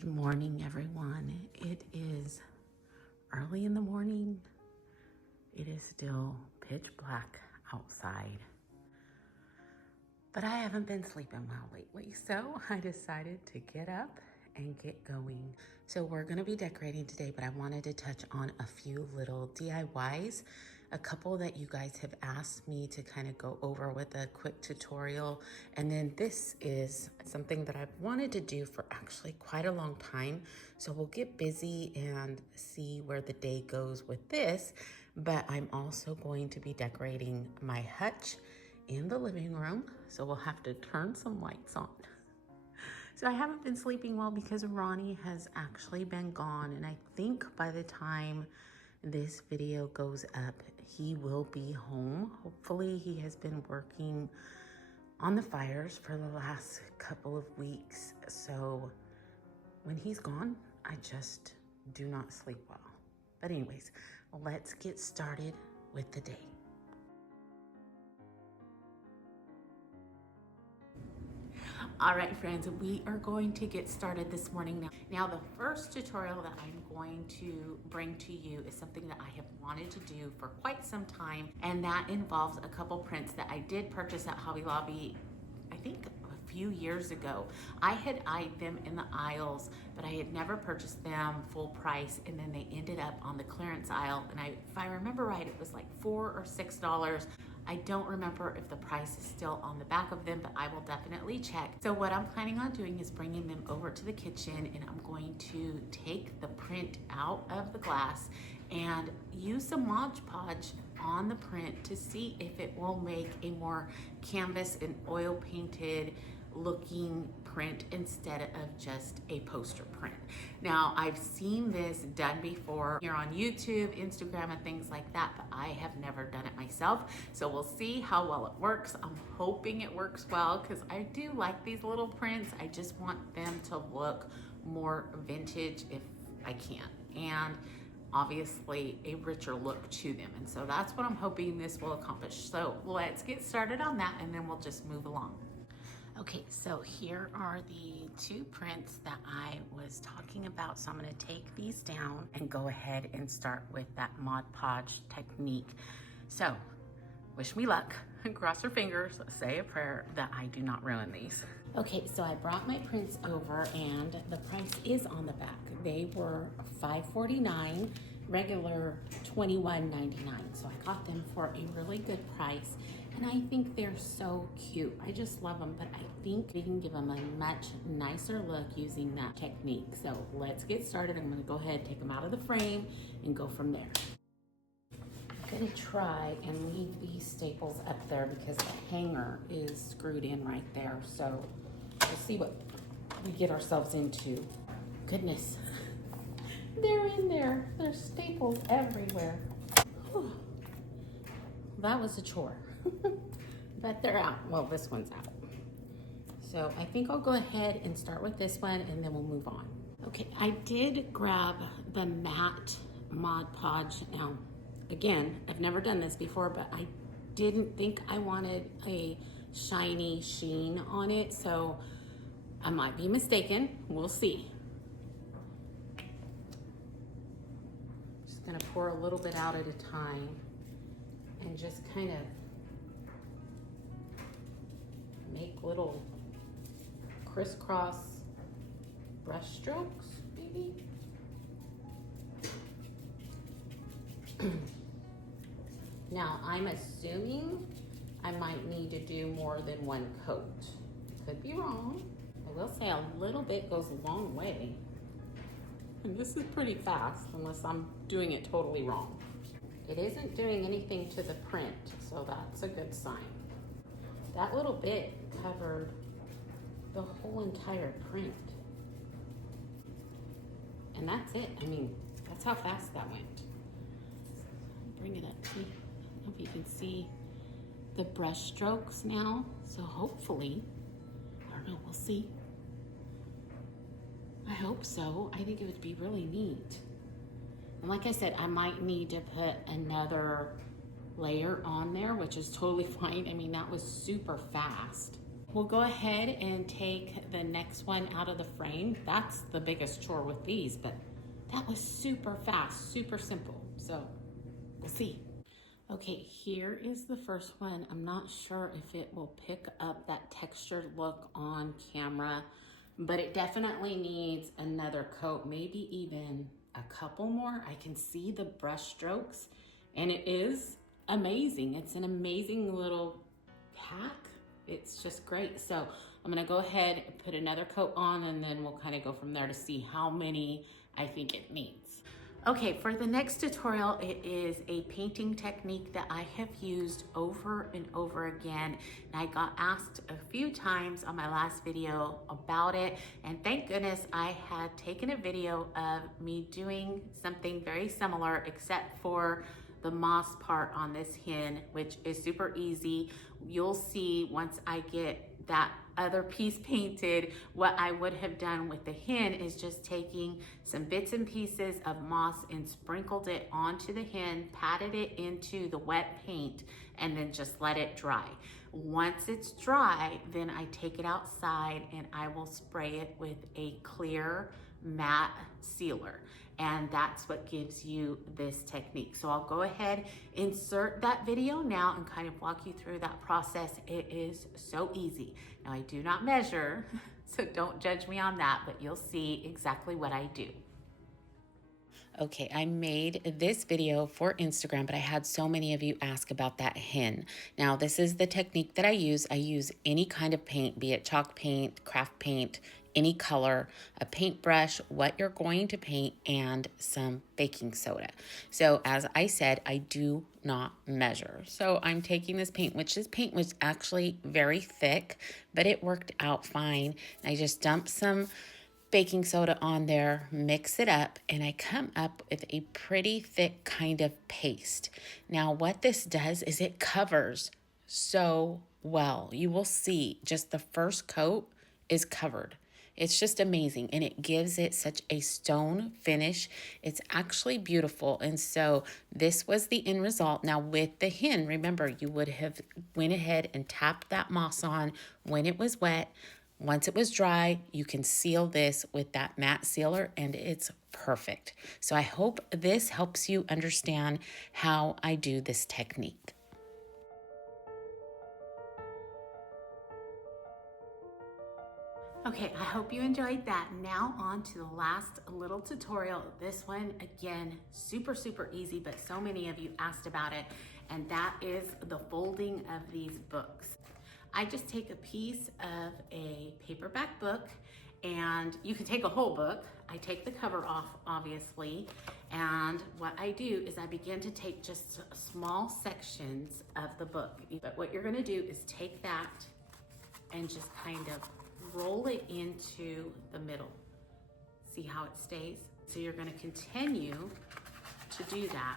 Good morning, everyone. It is early in the morning. It is still pitch black outside, but I haven't been sleeping well lately, so I decided to get up and get going. So we're gonna be decorating today, but I wanted to touch on a few little DIYs, a couple that you guys have asked me to kind of go over with a quick tutorial. And then this is something that I've wanted to do for actually quite a long time. So we'll get busy and see where the day goes with this. But I'm also going to be decorating my hutch in the living room. So we'll have to turn some lights on. So I haven't been sleeping well because Ronnie has actually been gone. And I think by the time this video goes up, he will be home. Hopefully he has been working on the fires for the last couple of weeks. So when he's gone, I just do not sleep well. But anyways, let's get started with the day. All right, friends, we are going to get started this morning. Now, the first tutorial that I'm going to bring to you is something that I have wanted to do for quite some time, and that involves a couple prints that I did purchase at Hobby Lobby, I think a few years ago. I had eyed them in the aisles, but I had never purchased them full price, and then they ended up on the clearance aisle, and if I remember right, it was like $4 or $6. I don't remember if the price is still on the back of them, but I will definitely check. So what I'm planning on doing is bringing them over to the kitchen, and I'm going to take the print out of the glass and use some Mod Podge on the print to see if it will make a more canvas and oil painted looking print instead of just a poster print. Now, I've seen this done before here on YouTube, Instagram, and things like that, but I have never done it myself. So we'll see how well it works. I'm hoping it works well because I do like these little prints. I just want them to look more vintage if I can, and obviously a richer look to them. And so that's what I'm hoping this will accomplish. So let's get started on that, and then we'll just move along. Okay, so here are the two prints that I was talking about. So I'm gonna take these down and go ahead and start with that Mod Podge technique. So wish me luck, cross your fingers, say a prayer that I do not ruin these. Okay, so I brought my prints over and the price is on the back. They were $5.49, regular $21.99. So I got them for a really good price. And I think they're so cute. I just love them, but I think we can give them a much nicer look using that technique. So let's get started. I'm gonna go ahead, take them out of the frame and go from there. I'm gonna try and leave these staples up there because the hanger is screwed in right there. So we'll see what we get ourselves into. Goodness, they're in there. There's staples everywhere. Whew. That was a chore. But they're out. Well, this one's out. So I think I'll go ahead and start with this one and then we'll move on. Okay, I did grab the matte Mod Podge. Now, again, I've never done this before, but I didn't think I wanted a shiny sheen on it, so I might be mistaken. We'll see. Just gonna pour a little bit out at a time and just kind of make little crisscross brush strokes, maybe. Now, I'm assuming I might need to do more than one coat. Could be wrong. I will say a little bit goes a long way. And this is pretty fast, unless I'm doing it totally wrong. It isn't doing anything to the print, so that's a good sign. That little bit covered the whole entire print. And that's it. I mean, that's how fast that went. Bring it up. See, I don't know if you can see the brush strokes now. So hopefully, I don't know, we'll see. I hope so. I think it would be really neat. And like I said, I might need to put another layer on there, which is totally fine. I mean, that was super fast. We'll go ahead and take the next one out of the frame. That's the biggest chore with these, but that was super fast, super simple. So we'll see. Okay, here is the first one. I'm not sure if it will pick up that textured look on camera, but it definitely needs another coat, maybe even a couple more. I can see the brush strokes and it is amazing. It's an amazing little pack. It's just great. So I'm gonna go ahead and put another coat on and then we'll kind of go from there to see how many I think it needs. Okay, for the next tutorial, it is a painting technique that I have used over and over again. And I got asked a few times on my last video about it. And thank goodness I had taken a video of me doing something very similar, except for the moss part on this hen, which is super easy. You'll see once I get that other piece painted, what I would have done with the hen is just taking some bits and pieces of moss and sprinkled it onto the hen, patted it into the wet paint, and then just let it dry. Once it's dry, then I take it outside and I will spray it with a clear matte sealer. And that's what gives you this technique. So I'll go ahead, insert that video now and kind of walk you through that process. It is so easy. Now I do not measure, so don't judge me on that, but you'll see exactly what I do. Okay, I made this video for Instagram, but I had so many of you ask about that hen. Now, this is the technique that I use. I use any kind of paint, be it chalk paint, craft paint, any color, a paintbrush, what you're going to paint, and some baking soda. So as I said, I do not measure. So I'm taking this paint, which this paint was actually very thick, but it worked out fine. I just dumped some baking soda on there, mix it up, and I come up with a pretty thick kind of paste. Now what this does is it covers so well. You will see just the first coat is covered. It's just amazing, and it gives it such a stone finish. It's actually beautiful, and so this was the end result. Now with the hen, remember, you would have went ahead and tapped that moss on when it was wet. Once it was dry, you can seal this with that matte sealer and it's perfect. So I hope this helps you understand how I do this technique. Okay, I hope you enjoyed that. Now on to the last little tutorial. This one, again, super, super easy, but so many of you asked about it, and that is the folding of these books. I just take a piece of a paperback book, and you can take a whole book. I take the cover off, obviously, and what I do is I begin to take just small sections of the book. But what you're gonna do is take that and just kind of roll it into the middle. See how it stays? So you're gonna continue to do that,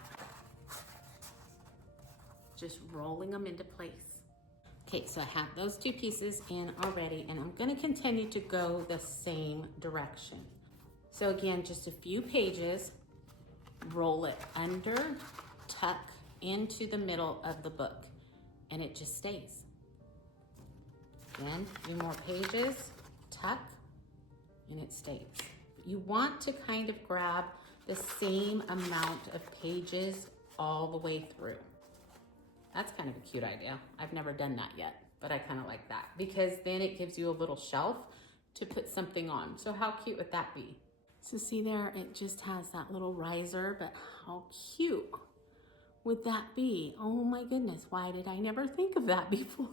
just rolling them into place. Okay, so I have those two pieces in already, and I'm gonna continue to go the same direction. So again, just a few pages, roll it under, tuck into the middle of the book, and it just stays. Then a few more pages, tuck, and it stays. You want to kind of grab the same amount of pages all the way through. That's kind of a cute idea. I've never done that yet, but I kind of like that because then it gives you a little shelf to put something on. So how cute would that be? So see there, it just has that little riser, but how cute would that be? Oh my goodness, why did I never think of that before?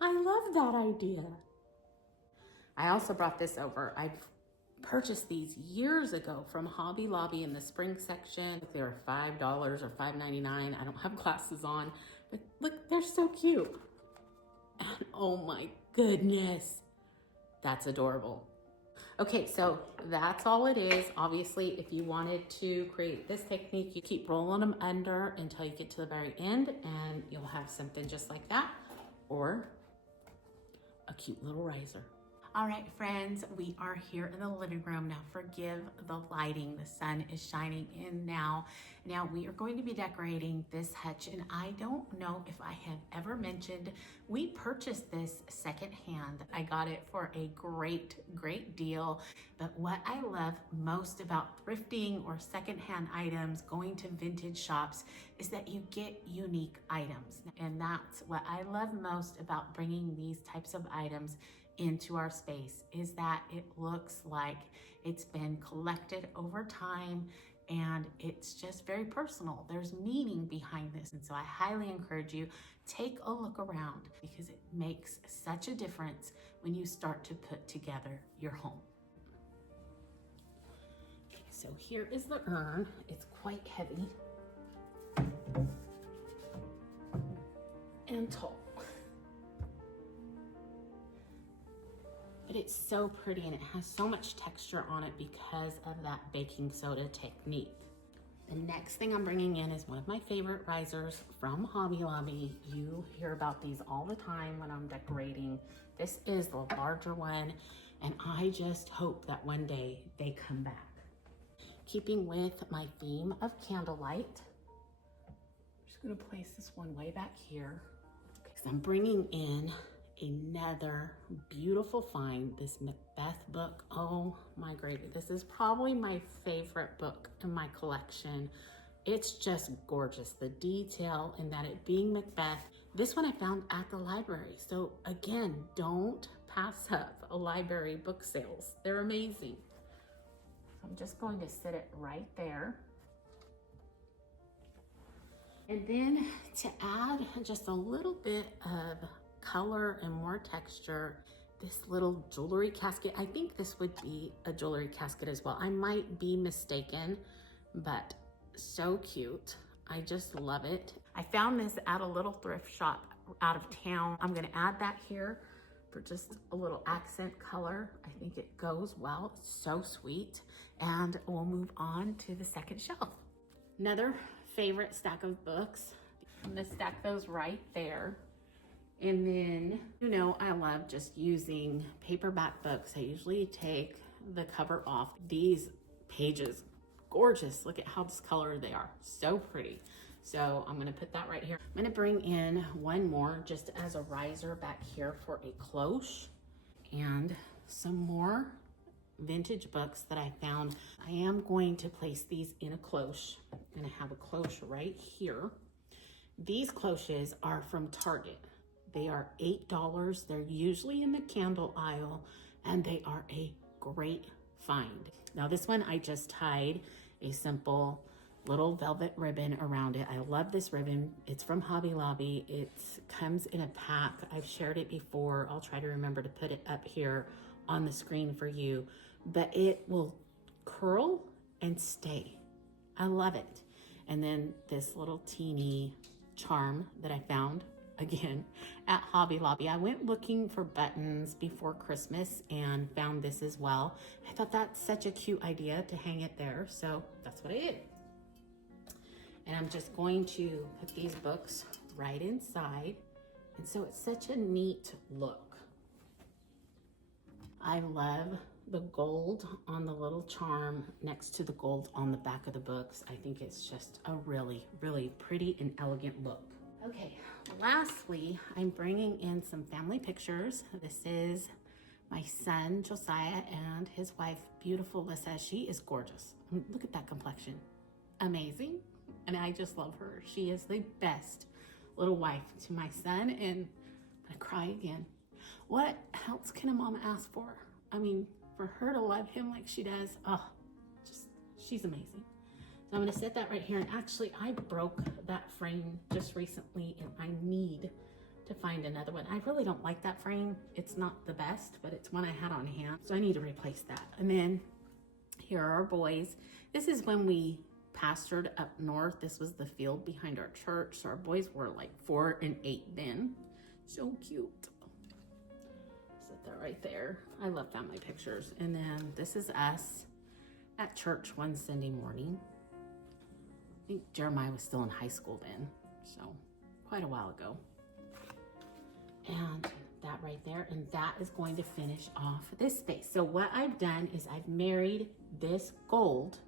I love that idea. I also brought this over. I've purchased these years ago from Hobby Lobby in the spring section. They were $5 or $5.99. I don't have glasses on, but look, they're so cute. And oh my goodness, that's adorable. Okay, so that's all it is. Obviously, if you wanted to create this technique, you keep rolling them under until you get to the very end and you'll have something just like that, or a cute little riser. All right, friends, we are here in the living room. Now forgive the lighting. The sun is shining in now. Now we are going to be decorating this hutch, and I don't know if I have ever mentioned, we purchased this secondhand. I got it for a great deal. But what I love most about thrifting or secondhand items, going to vintage shops, is that you get unique items. And that's what I love most about bringing these types of items into our space, is that it looks like it's been collected over time and it's just very personal. There's meaning behind this. And so I highly encourage you, take a look around, because it makes such a difference when you start to put together your home. Okay, so here is the urn. It's quite heavy and tall. But it's so pretty, and it has so much texture on it because of that baking soda technique. The next thing I'm bringing in is one of my favorite risers from Hobby Lobby. You hear about these all the time when I'm decorating. This is the larger one, and I just hope that one day they come back. Keeping with my theme of candlelight, I'm just gonna place this one way back here, because I'm bringing in another beautiful find, this Macbeth book. Oh my gravy. This is probably my favorite book in my collection. It's just gorgeous. The detail in that it being Macbeth. This one I found at the library. So again, don't pass up a library book sales. They're amazing. So I'm just going to sit it right there. And then to add just a little bit of color and more texture, this little jewelry casket. I think this would be a jewelry casket as well. I might be mistaken, but so cute. I just love it. I found this at a little thrift shop out of town. I'm gonna add that here for just a little accent color. I think it goes well. It's so sweet. And we'll move on to the second shelf. Another favorite stack of books. I'm gonna stack those right there. And then, you know, I love just using paperback books. I usually take the cover off. These pages, gorgeous. Look at how discolored they are. So pretty. So I'm gonna put that right here. I'm gonna bring in one more just as a riser back here for a cloche, and some more vintage books that I found. I am going to place these in a cloche. I'm gonna have a cloche right here. These cloches are from Target. They are $8. They're usually in the candle aisle, and they are a great find. Now this one, I just tied a simple little velvet ribbon around it. I love this ribbon. It's from Hobby Lobby. It comes in a pack. I've shared it before. I'll try to remember to put it up here on the screen for you, but it will curl and stay. I love it. And then this little teeny charm that I found again at Hobby Lobby. I went looking for buttons before Christmas and found this as well. I thought that's such a cute idea to hang it there, so that's what I did. And I'm just going to put these books right inside, and so it's such a neat look. I love the gold on the little charm next to the gold on the back of the books. I think it's just a really pretty and elegant look. Okay, lastly, I'm bringing in some family pictures. This is my son, Josiah, and his wife, beautiful Lissa. She is gorgeous. Look at that complexion. Amazing. And I just love her. She is the best little wife to my son, and I'm gonna cry again. What else can a mama ask for? I mean, for her to love him like she does, oh, just, she's amazing. So I'm gonna set that right here. And actually, I broke that frame just recently, and I need to find another one. I really don't like that frame. It's not the best, but it's one I had on hand, so I need to replace that. And then here are our boys. This is when we pastored up north. This was the field behind our church. So our boys were like 4 and 8 then. So cute. Set that right there. I love family pictures. And then this is us at church one Sunday morning. I think Jeremiah was still in high school then, so quite a while ago. And that right right there, and that is going to finish off this space. So what I've done is I've married this gold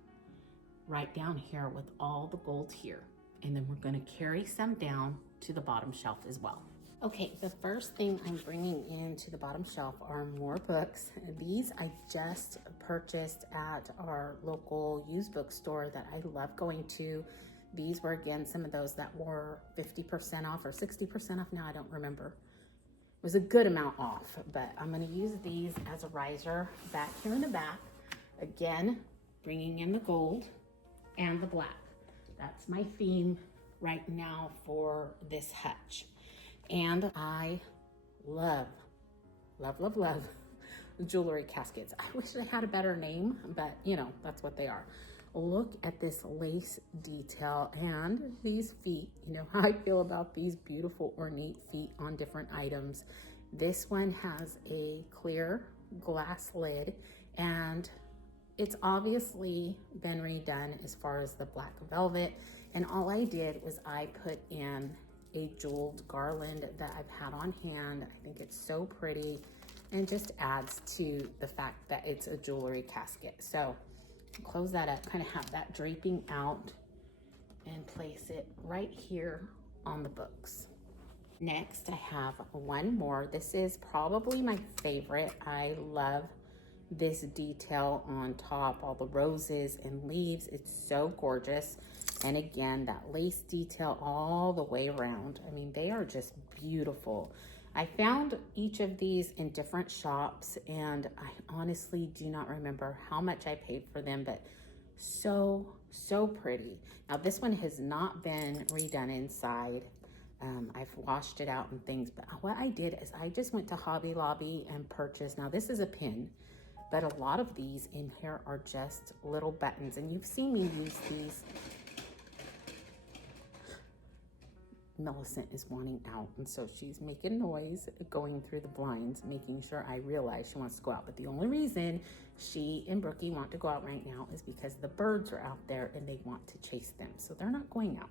right down here with all the gold here. And then we're gonna carry some down to the bottom shelf as well. Okay, the first thing I'm bringing into the bottom shelf are more books. These I just purchased at our local used bookstore that I love going to. These were, again, some of those that were 50% off or 60% off. Now I don't remember. It was a good amount off, but I'm gonna use these as a riser back here in the back. Again, bringing in the gold and the black. That's my theme right now for this hutch. And I love jewelry caskets. I wish they had a better name, but you know, that's what they are. Look at this lace detail and these feet. You know how I feel about these beautiful ornate feet on different items. This one has a clear glass lid, and it's obviously been redone as far as the black velvet. And all I did was I put in a jeweled garland that I've had on hand. I think it's so pretty and just adds to the fact that it's a jewelry casket. So close that up, kind of have that draping out, and place it right here on the books. Next, I have one more. This is probably my favorite. I love this detail on top, all the roses and leaves. It's so gorgeous. And again, that lace detail all the way around. I mean, they are just beautiful. I found each of these in different shops, and I honestly do not remember how much I paid for them, but so pretty. Now this one has not been redone inside. I've washed it out and things, but what I did is I just went to Hobby Lobby and purchased, now this is a pin, but a lot of these in here are just little buttons, and you've seen me use these. Millicent is wanting out, and so she's making noise going through the blinds, making sure I realize she wants to go out. But the only reason she and Brookie want to go out right now is because the birds are out there and they want to chase them, so they're not going out.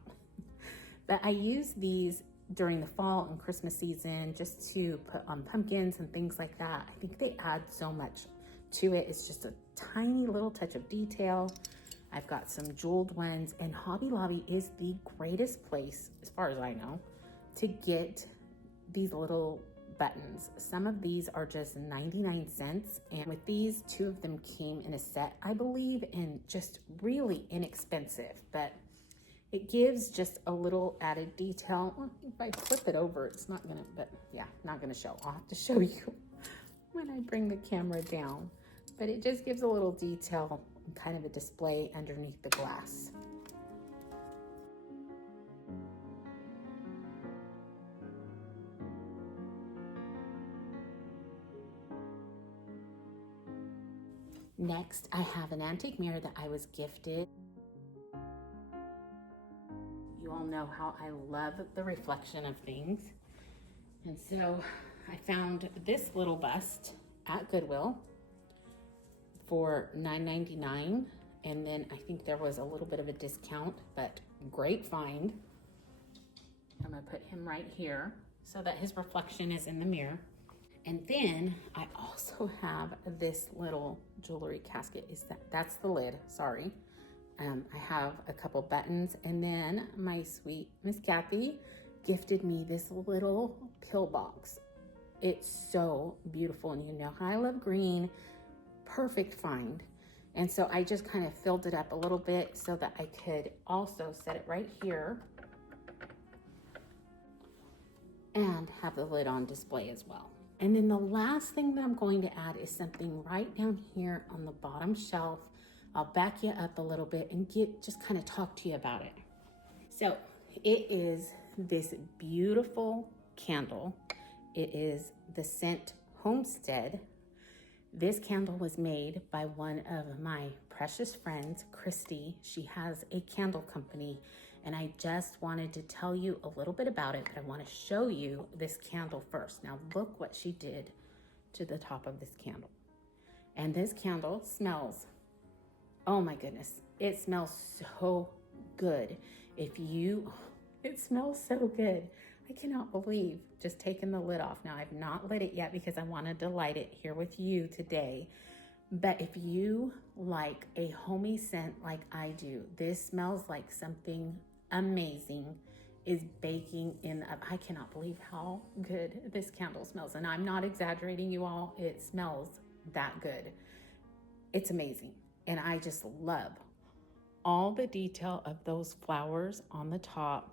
But I use these during the fall and Christmas season just to put on pumpkins and things like that. I think they add so much to it. It's just a tiny little touch of detail. I've got some jeweled ones, and Hobby Lobby is the greatest place, as far as I know, to get these little buttons. Some of these are just 99 cents, and with these, 2 of them came in a set, I believe, and just really inexpensive, but it gives just a little added detail. Well, if I flip it over, it's not gonna, but yeah, not gonna show. I'll have to show you when I bring the camera down, but it just gives a little detail, kind of a display underneath the glass. Next, I have an antique mirror that I was gifted. You all know how I love the reflection of things. And so I found this little bust at Goodwill for $9.99, and then I think there was a little bit of a discount, but great find. I'm gonna put him right here so that his reflection is in the mirror. And then I also have this little jewelry casket. That's the lid, sorry. I have a couple buttons, and then my sweet Miss Kathy gifted me this little pill box. It's so beautiful, and you know how I love green. Perfect find. And so I just kind of filled it up a little bit so that I could also set it right here and have the lid on display as well. And then the last thing that I'm going to add is something right down here on the bottom shelf. I'll back you up a little bit and just kind of talk to you about it. So it is this beautiful candle. It is the scent Homestead. This candle was made by one of my precious friends, Christy. She has a candle company, and I just wanted to tell you a little bit about it, but I want to show you this candle first. Now look what she did to the top of this candle. And this candle smells, oh my goodness, it smells so good. It smells so good. I I cannot believe just taking the lid off. Now I've not lit it yet because I wanted to light it here with you today. But if you like a homey scent like I do, this smells like something amazing is baking in the oven. I cannot believe how good this candle smells. And I'm not exaggerating, you all. It smells that good. It's amazing. And I just love all the detail of those flowers on the top.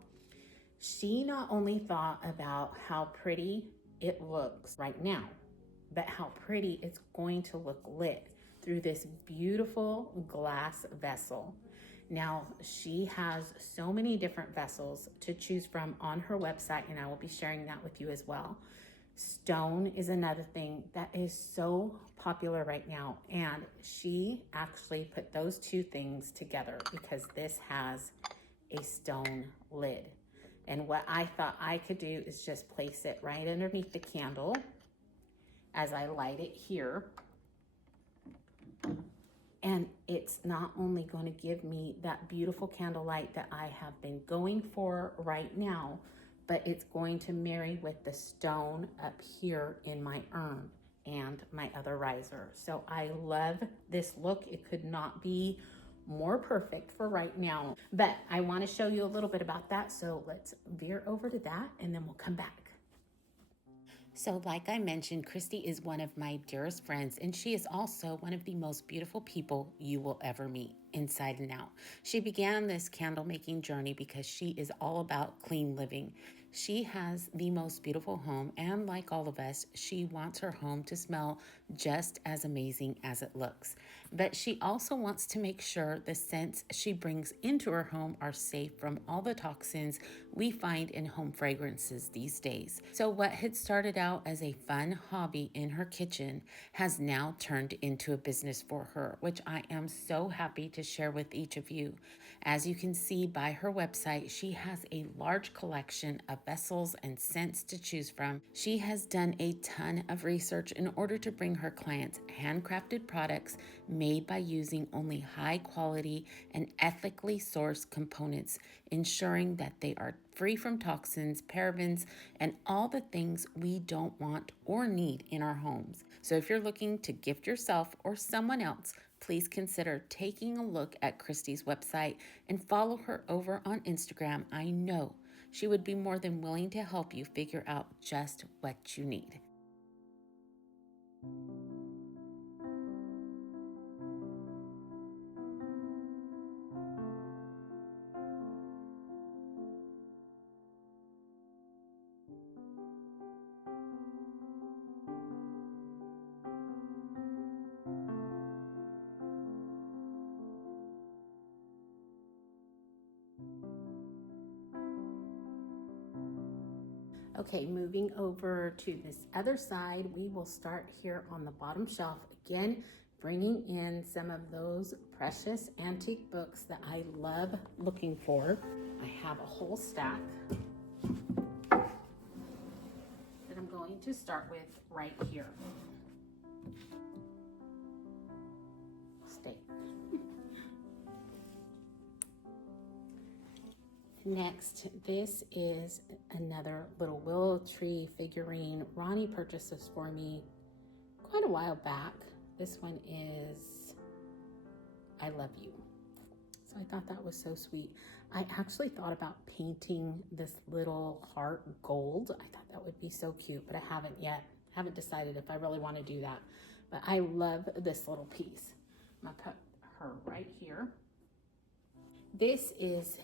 She not only thought about how pretty it looks right now, but how pretty it's going to look lit through this beautiful glass vessel. Now, she has so many different vessels to choose from on her website, and I will be sharing that with you as well. Stone is another thing that is so popular right now, and she actually put those two things together because this has a stone lid. And what I thought I could do is just place it right underneath the candle as I light it here. And it's not only going to give me that beautiful candlelight that I have been going for right now, but it's going to marry with the stone up here in my urn and my other riser. So I love this look. It could not be more perfect for right now, but I want to show you a little bit about that. So let's veer over to that and then we'll come back. So like I mentioned, Christy is one of my dearest friends, and she is also one of the most beautiful people you will ever meet, inside and out. She began this candle making journey because she is all about clean living. She has the most beautiful home, and like all of us, she wants her home to smell just as amazing as it looks. But she also wants to make sure the scents she brings into her home are safe from all the toxins we find in home fragrances these days. So what had started out as a fun hobby in her kitchen has now turned into a business for her, which I am so happy to share with each of you. As you can see by her website, she has a large collection of vessels and scents to choose from. She has done a ton of research in order to bring her clients handcrafted products made by using only high quality and ethically sourced components, ensuring that they are free from toxins, parabens, and all the things we don't want or need in our homes. So if you're looking to gift yourself or someone else, please consider taking a look at Christy's website and follow her over on Instagram. I know she would be more than willing to help you figure out just what you need. Okay, moving over to this other side, we will start here on the bottom shelf. Again, bringing in some of those precious antique books that I love looking for. I have a whole stack that I'm going to start with right here. Stay. Next, this is another little willow tree figurine. Ronnie purchased this for me quite a while back. This one is I Love You. So I thought that was so sweet. I actually thought about painting this little heart gold. I thought that would be so cute, but I haven't yet. Haven't decided if I really want to do that. But I love this little piece. I'm gonna put her right here. This is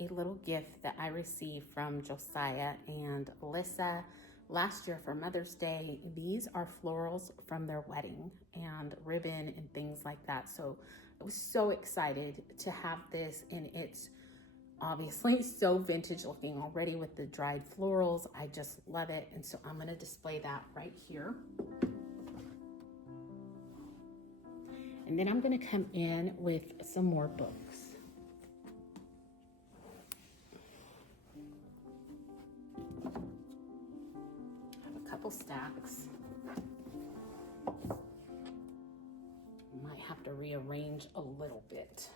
a little gift that I received from Josiah and Alyssa last year for Mother's Day. These are florals from their wedding and ribbon and things like that. So I was so excited to have this, and it's obviously so vintage looking already with the dried florals. I just love it. And so I'm going to display that right here. And then I'm going to come in with some more books. Couple stacks. Might have to rearrange a little bit.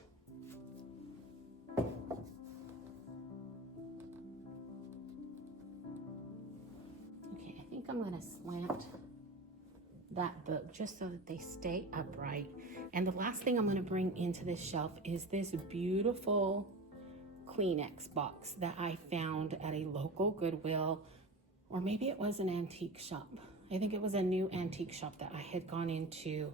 I'm gonna slant that book just so that they stay upright. And the last thing I'm gonna bring into this shelf is this beautiful Kleenex box that I found at a local Goodwill, or maybe it was an antique shop. I think it was a new antique shop that I had gone into.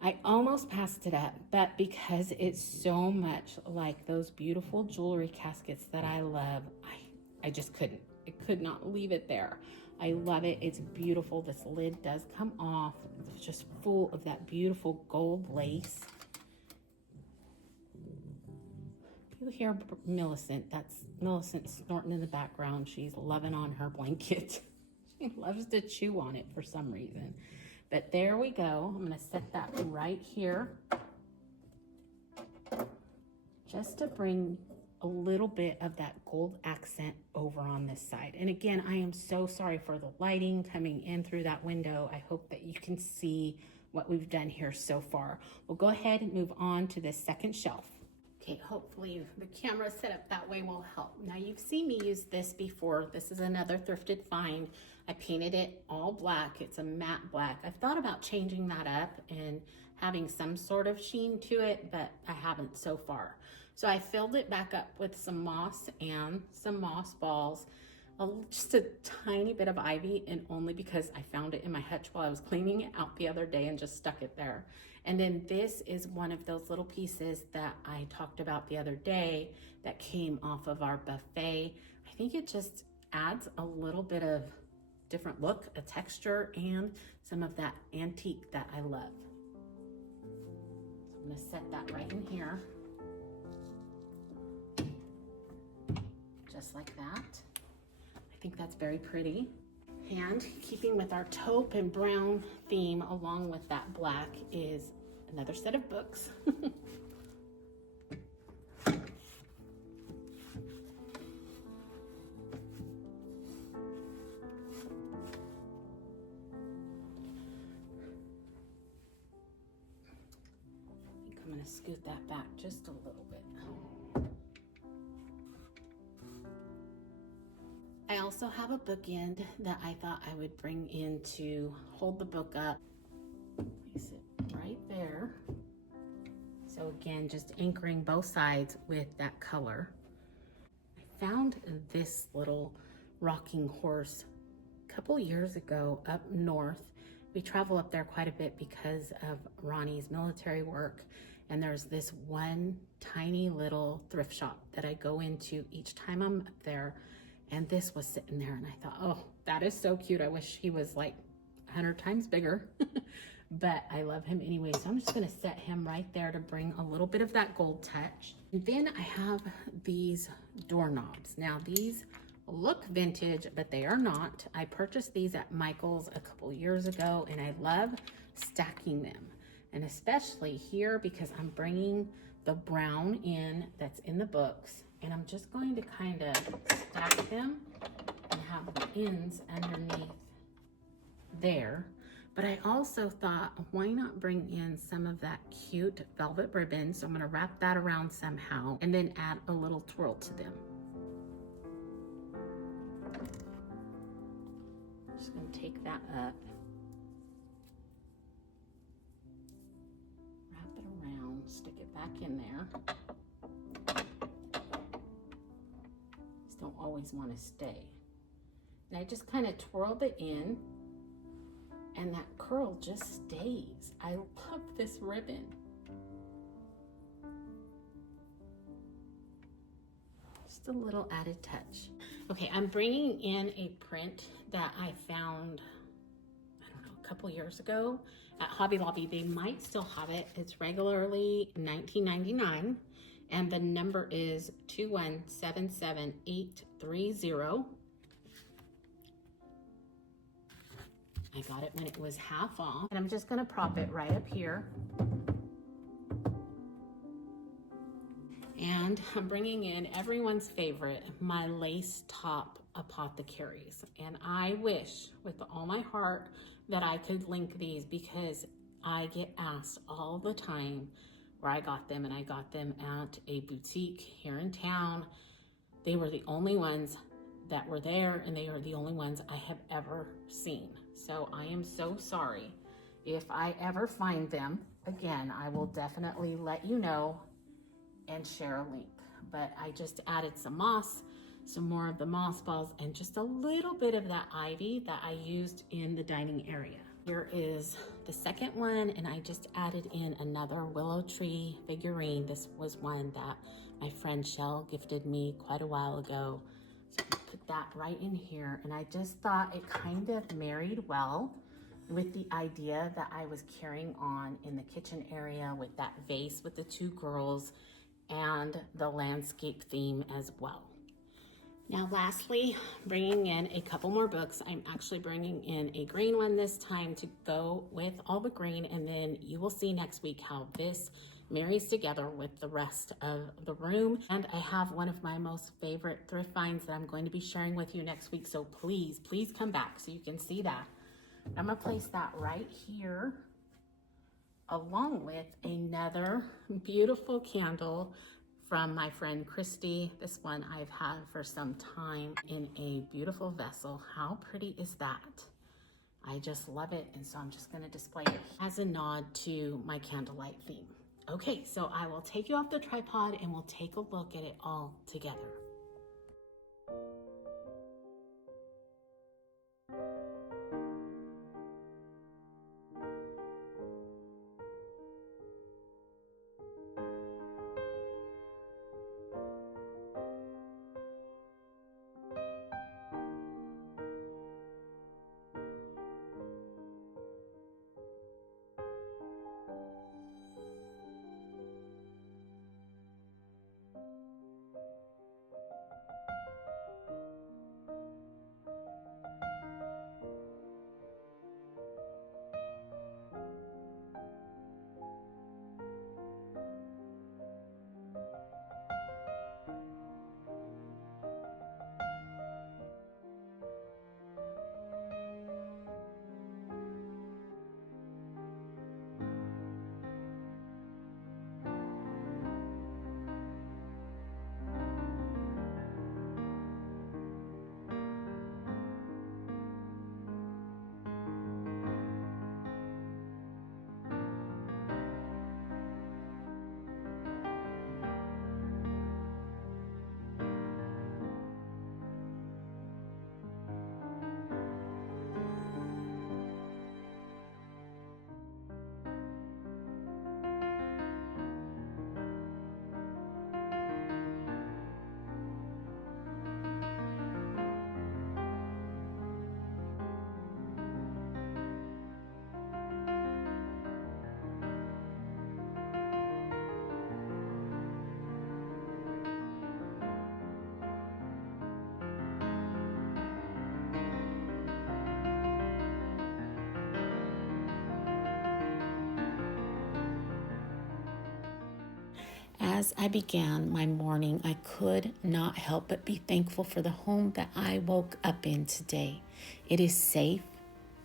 I almost passed it up, but because it's so much like those beautiful jewelry caskets that I love, I just couldn't. I could not leave it there. I love it. It's beautiful. This lid does come off. It's just full of that beautiful gold lace. You hear Millicent. That's Millicent snorting in the background. She's loving on her blanket. She loves to chew on it for some reason. But there we go. I'm going to set that right here just to bring a little bit of that gold accent over on this side. And again, I am so sorry for the lighting coming in through that window. I hope that you can see what we've done here so far. We'll go ahead and move on to the second shelf. Okay, hopefully the camera set up that way will help. Now you've seen me use this before. This is another thrifted find. I painted it all black. It's a matte black. I've thought about changing that up and having some sort of sheen to it, but I haven't so far. So I filled it back up with some moss and some moss balls, just a tiny bit of ivy, and only because I found it in my hutch while I was cleaning it out the other day and just stuck it there. And then this is one of those little pieces that I talked about the other day that came off of our buffet. I think it just adds a little bit of different look, a texture, and some of that antique that I love. So I'm gonna set that right in here. Just like that. I think that's very pretty. And keeping with our taupe and brown theme along with that black is another set of books. I'm going to scoot that back just a little bit. I also have a bookend that I thought I would bring in to hold the book up. Place it right there. So again, just anchoring both sides with that color. I found this little rocking horse a couple years ago up north. We travel up there quite a bit because of Ronnie's military work. And there's this one tiny little thrift shop that I go into each time I'm up there. And this was sitting there and I thought, oh, that is so cute. I wish he was like 100 times bigger, but I love him anyway. So I'm just gonna set him right there to bring a little bit of that gold touch. And then I have these doorknobs. Now these look vintage, but they are not. I purchased these at Michael's a couple years ago and I love stacking them. And especially here because I'm bringing the brown in that's in the books. And I'm just going to kind of stack them and have the ends underneath there. But I also thought, why not bring in some of that cute velvet ribbon? So I'm gonna wrap that around somehow and then add a little twirl to them. Just gonna take that up. Wrap it around, stick it back in there. Don't always want to stay. And I just kind of twirled it in and that curl just stays. I love this ribbon. Just a little added touch. Okay, I'm bringing in a print that I found, I don't know, a couple years ago at Hobby Lobby. They might still have it. It's regularly $19.99. And the number is 2177830. I got it when it was half off. And I'm just gonna prop it right up here. And I'm bringing in everyone's favorite, my lace top apothecaries. And I wish with all my heart that I could link these because I get asked all the time where I got them, and I got them at a boutique here in town. They were the only ones that were there, and they are the only ones I have ever seen. So I am so sorry. If I ever find them again, I will definitely let you know and share a link. But I just added some moss, some more of the moss balls, and just a little bit of that ivy that I used in the dining area. Here is the second one, and I just added in another willow tree figurine. This was one that my friend Shell gifted me quite a while ago. So I put that right in here, and I just thought it kind of married well with the idea that I was carrying on in the kitchen area with that vase with the two girls and the landscape theme as well. Now lastly, bringing in a couple more books. I'm actually bringing in a green one this time to go with all the green, and then you will see next week how this marries together with the rest of the room. And I have one of my most favorite thrift finds that I'm going to be sharing with you next week, so please come back so you can see that. I'm gonna place that right here along with another beautiful candle from my friend Christy. This one I've had for some time in a beautiful vessel. How pretty is that? I just love it, and so I'm just gonna display it as a nod to my candlelight theme. Okay, so I will take you off the tripod and we'll take a look at it all together. As I began my morning, I could not help but be thankful for the home that I woke up in today. It is safe.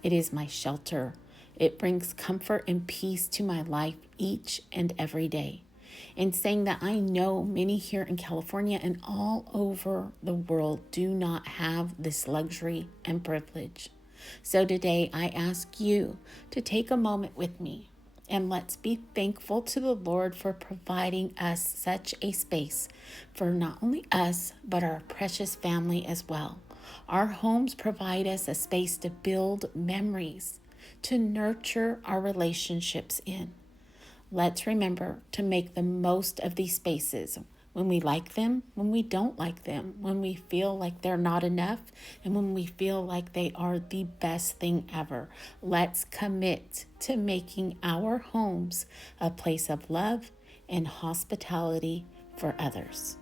It is my shelter. It brings comfort and peace to my life each and every day. In saying that, I know many here in California and all over the world do not have this luxury and privilege. So today I ask you to take a moment with me, and let's be thankful to the Lord for providing us such a space for not only us, but our precious family as well. Our homes provide us a space to build memories, to nurture our relationships in. Let's remember to make the most of these spaces when we like them, when we don't like them, when we feel like they're not enough, and when we feel like they are the best thing ever. Let's commit to making our homes a place of love and hospitality for others.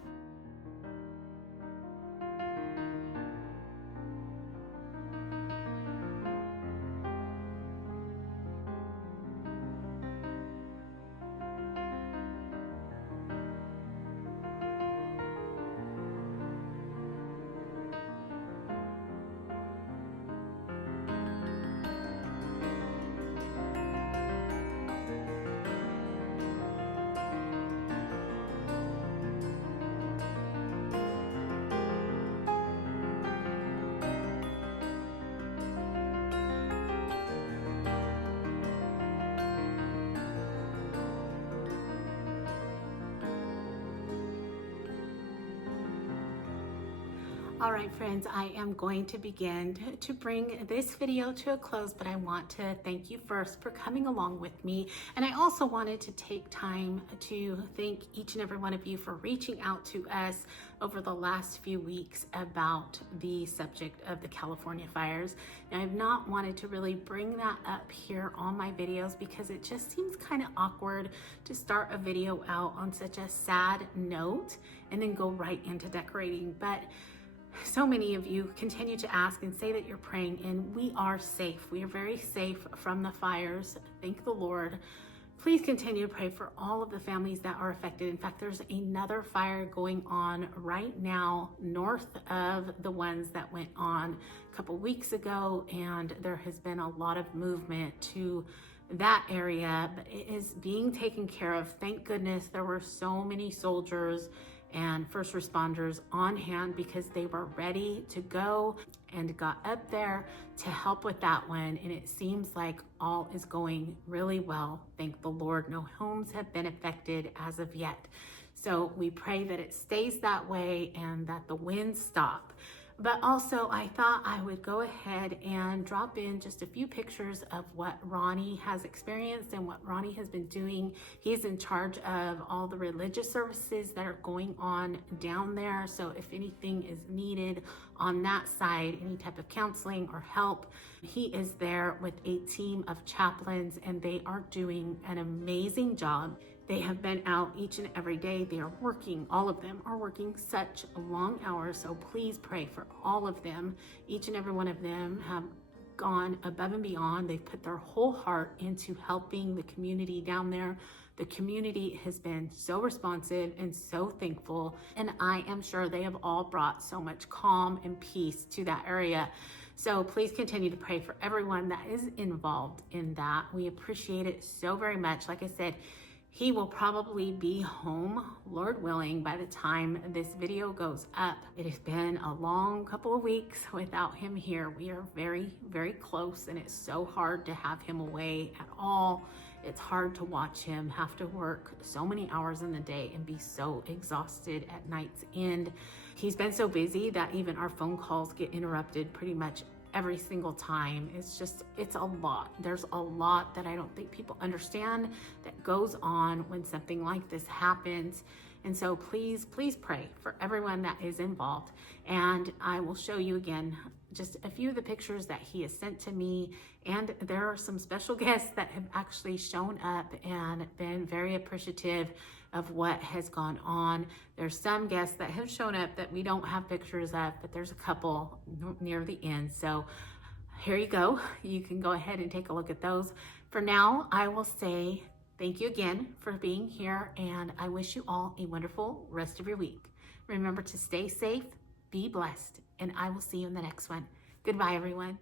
All right, friends, I am going to begin to bring this video to a close, but I want to thank you first for coming along with me. And I also wanted to take time to thank each and every one of you for reaching out to us over the last few weeks about the subject of the California fires. Now, I've not wanted to really bring that up here on my videos because it just seems kind of awkward to start a video out on such a sad note and then go right into decorating. But so many of you continue to ask and say that you're praying, and we are safe. We are very safe from the fires. Thank the Lord. Please continue to pray for all of the families that are affected. In fact, there's another fire going on right now north of the ones that went on a couple weeks ago, and there has been a lot of movement to that area, but it is being taken care of. Thank goodness there were so many soldiers and first responders on hand because they were ready to go and got up there to help with that one. And it seems like all is going really well. Thank the Lord. No homes have been affected as of yet. So we pray that it stays that way and that the winds stop. But also I thought I would go ahead and drop in just a few pictures of what Ronnie has experienced and what Ronnie has been doing. He's in charge of all the religious services that are going on down there. So if anything is needed on that side, any type of counseling or help, he is there with a team of chaplains, and they are doing an amazing job. They have been out each and every day. They are working, all of them are working such long hours. So please pray for all of them. Each and every one of them have gone above and beyond. They've put their whole heart into helping the community down there. The community has been so responsive and so thankful. And I am sure they have all brought so much calm and peace to that area. So please continue to pray for everyone that is involved in that. We appreciate it so very much. Like I said, he will probably be home, Lord willing, by the time this video goes up. It has been a long couple of weeks without him here. We are very, very close, and it's so hard to have him away at all. It's hard to watch him have to work so many hours in the day and be so exhausted at night's end. He's been so busy that even our phone calls get interrupted pretty much every single time. It's a lot. There's a lot that I don't think people understand that goes on when something like this happens. And so please, please pray for everyone that is involved. And I will show you again just a few of the pictures that he has sent to me. And there are some special guests that have actually shown up and been very appreciative of what has gone on. There's some guests that have shown up that we don't have pictures of, but there's a couple near the end. So here you go. You can go ahead and take a look at those. For now, I will say thank you again for being here, and I wish you all a wonderful rest of your week. Remember to stay safe, be blessed, and I will see you in the next one. Goodbye, everyone.